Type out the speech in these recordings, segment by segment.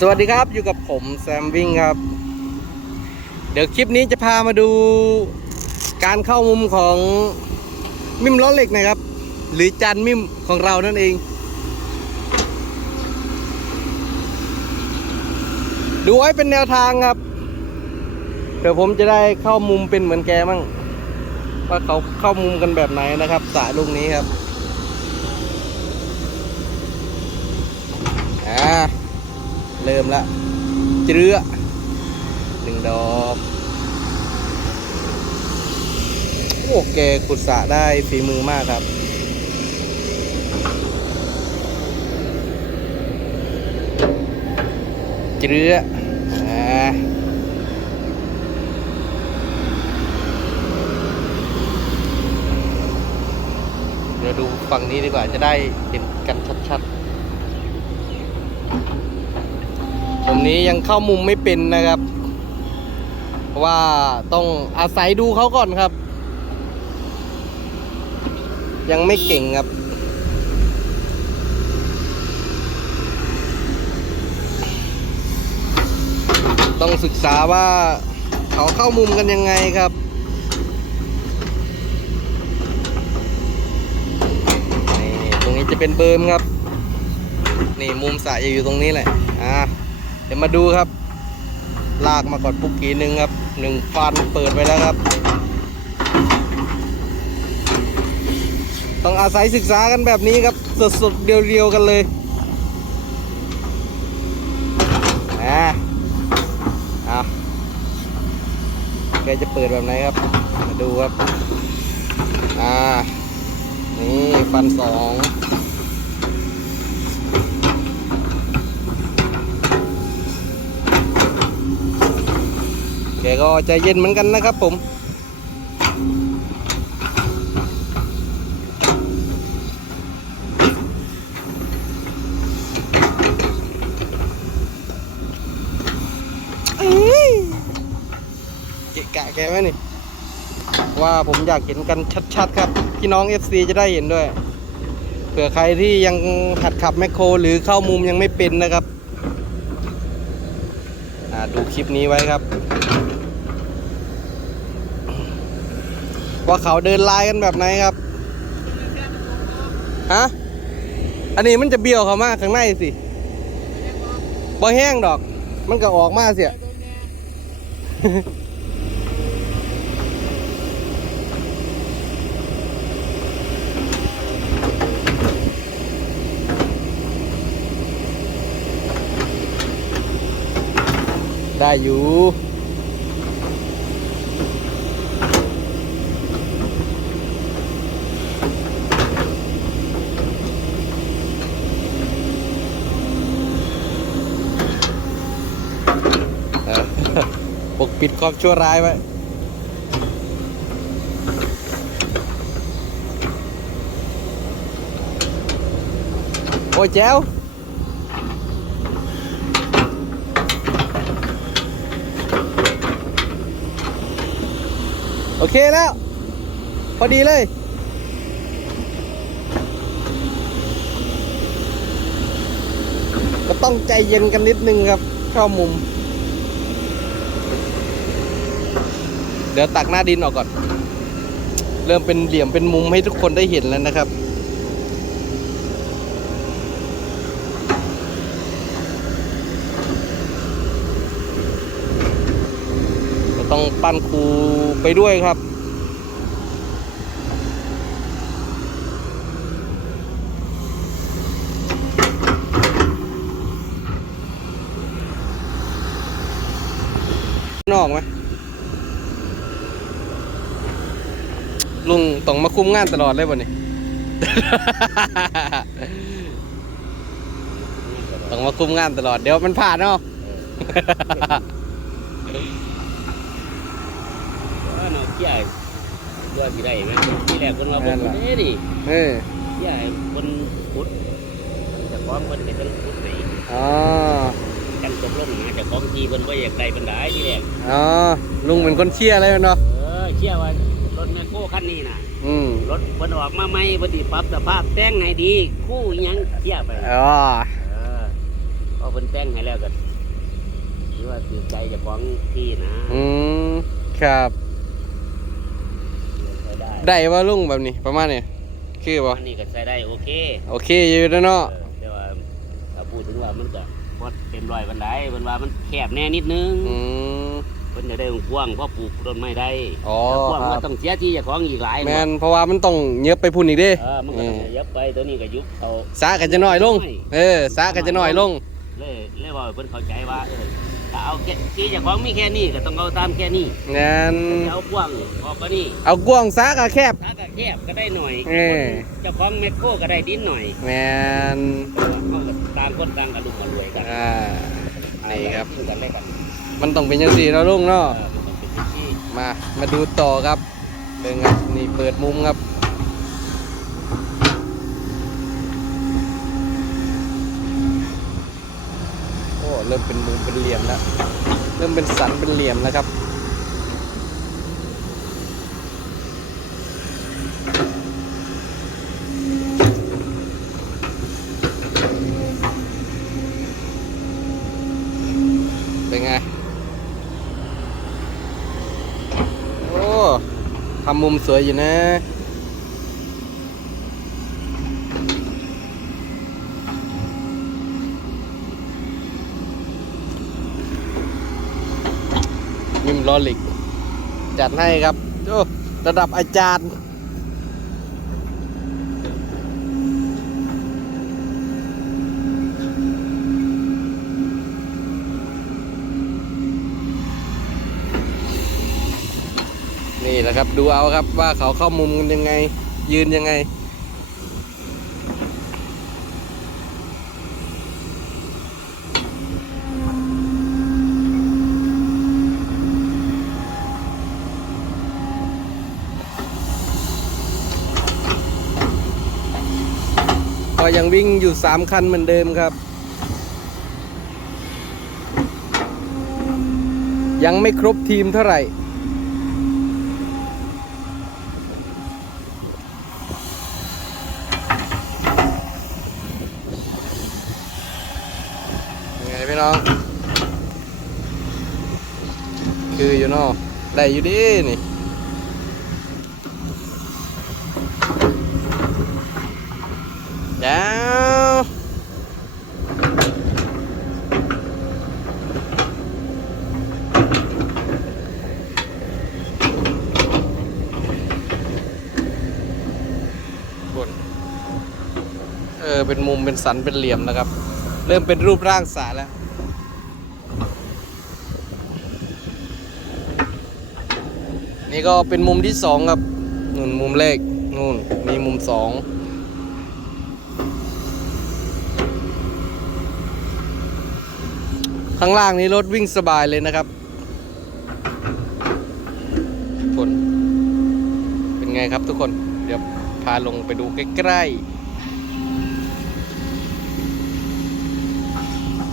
สวัสดีครับอยู่กับผมแซมวิ่งครับ เดี๋ยวคลิปนี้จะพามาดูการเข้ามุมของมิมล้อเหล็กนะครับ หรือจานมิมของเรานั่นเอง ดูไว้เป็นแนวทางครับเดี๋ยวผมจะได้เข้ามุมเป็นเหมือนแกมั่งว่าเขาเข้ามุมกันแบบไหนนะครับสระลูกนี้ครับอ่า เริ่มละเจือหนึ่งดอก โอ้แกขุดสะได้ฝีมือมากครับเจือเดี๋ยวดูฝั่งนี้ดีกว่าจะได้เห็นกันชัดๆ ผมนี้ยังเข้ามุมไม่เป็นนะครับเพราะว่าต้องอาศัยดูเขาก่อนครับ ยังไม่เก่งครับต้องศึกษาว่าเขาเข้ามุมกันยังไงครับ นี่ตรงนี้จะเป็นเบิร์มครับ นี่มุมสระจะอยู่ตรงนี้แหละ อ่า เดี๋ยวมาดูครับ ลากมาก่อนปุ๊กกีหนึ่งครับหนึ่งฟันเปิดไปแล้วครับ ต้องอาศัยศึกษากันแบบนี้ครับ สดๆเดียวๆกันเลยอ่าเอาแกจะเปิดแบบไหนครับ มาดูครับ อ่า นี่ฟันสอง กก็ใจเย็นเหมือนกันนะครับผมเอ้ยเกะกะแกไหมนี่ ว่าผมอยากเห็นกันชัดๆครับ พี่น้อง FC จะได้เห็นด้วย เผื่อใครที่ยังหัดขับแมคโคร หรือเข้ามุมยังไม่เป็นนะครับดูคลิปนี้ไว้ครับ ว่าเขาเดินลายกันแบบไหนครับ ฮะ อันนี้มันจะเบี้ยวเขามากข้างในสิบ่แห้งดอก มันก็ออกมาเสียได้อยู่ กปิดความชั่วร้ายไว้โอ้ยแจ้วโอเคแล้ว พอดีเลยก็ต้องใจเย็นกันนิดนึงครับ เข้ามุม เดี๋ยวตักหน้าดินออกก่อน เริ่มเป็นเหลี่ยมเป็นมุมให้ทุกคนได้เห็นแล้วนะครับ ต้องปั้นครูไปด้วยครับนอกไหม ลุงต้องมาคุมงานตลอดเลยบ่นี่ต้องมาคุมงานตลอด เดี๋ยวมันผ่านเนาะว่าเนาะเกี่ยด้วยพี่ได้ไหมที่แรกคนเราบนั่อกนล่ะเอ้ดิเออเกี่ยคนพุทธจะฟ้องคนเป็นทั้งพุทธไปอ๋อกันตกลงนะจะฟ้องทีคนว่าอยากได้เป็นได้ที่แรกอ๋อลุงเป็นคนเชียร์เลยเนาะเออเชื่อว่าร ถแมคโครคันนี้น่ะอืมรถมันออกมาใหม่ปฏิปรับสภาพแต่งให้ดี คู่อิหยังเชื่อไปอ๋อเออพอเพิ่นแต่งให้แล้วก็หรือว่าถือใจเจะฟ้าของที่นะอืมครับ ใช้ได้ได้ว่าลุงแบบนี้ประมาณนี้คือบ่อันนี้ก็ใช้ได้โอเคโอเคอยู่แล้วเนาะเออแต่ว่าถ้าพูดถึงว่ามันก็บ่เต็มร้อยปานใดเพิ่นว่ามันแคบแน่นิดนึง อืมเพิ่นจะได้กว้างเพราะปลูกต้นไม้ได้อ๋อถ้ากว้างคมัรันบต้องเสียที่เจ้าของอีกหลายแมนเพราะว่ามันต้องเยอะไปพุ่นอีกเด้เออมันก็ต้องยับไปตัวนี้ก็ยุบเอาสากันจะน้อยลง เออสากันจะน้อยลง เลยเลยว่าเพิ่นเข้าใจว่าเออถ้าเอาแค่ที่เจ้าของมีแค่นี้ก็ต้องเอาตามแค่นี้งานถ้าเอากว้างออกก็นี่เอากว้างสากะแคบ ถ้าก็แคบก็ได้หน่อยเออ เจ้าของแมคโครก็ได้ดินหน่อยแมนเขาก็ต่างคนต่างกันลุกมารวยกันอ่านี่ครับ ซึ่งกันและกัน มันต้องเป็นยังสี่เนาะลุงเนาะอมันต้องเป็นวิธีมามาดูต่อครับเบิ่งครับนี่เปิดมุมครับโอ้เริ่มเป็นมุมเป็นเหลี่ยมแล้วเริ่มเป็นสันเป็นเหลี่ยมแล้วครับ เป็นไง โอ้ ทำมุมสวยอยู่นะมิมลอลิก จัดให้ครับ โอ้ ระดับอาจารย์ นะครับดูเอาครับว่าเขาเข้ามุมกันยังไง ยืนยังไง ก็ยังวิ่งอยู่สามคันเหมือนเดิมครับ ยังไม่ครบทีมเท่าไหร่ ยังไงพี่น้อง คืออยู่นอกได้อยู่ดีนี่แล้วบนเออเป็นมุมเป็นสันเป็นเหลี่ยมแล้วครับ เริ่มเป็นรูปร่างสาแล้ว นี่ก็เป็นมุมที่สองครับนู่นมุมแรกนู่นมีมุมสองข้างล่างนี้รถวิ่งสบายเลยนะครับฝนเป็นไงครับทุกคน เดี๋ยวพาลงไปดูใกล้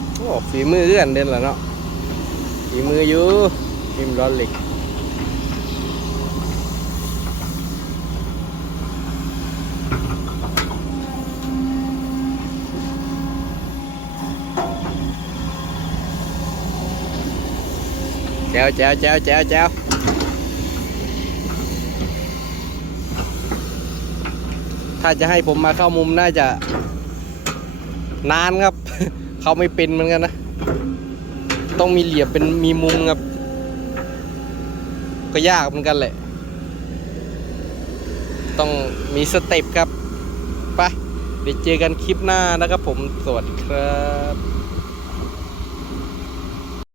ๆโอ้ฝีมือเอื้อนเด่นแล้วเนาะฝีมืออยู่พิมร้อนเหล็ก แจวแจวแจวแจวแจวถ้าจะให้ผมมาเข้ามุมน่าจะ นานครับ เขาไม่เป็นเหมือนกันนะ ต้องมีเหลี่ยมเป็นมีมุมครับ ก็ยากเหมือนกันแหละ ต้องมีสเต็ปครับ ไปเดี๋ยวเจอกันคลิปหน้านะครับผม สวัสดีครับ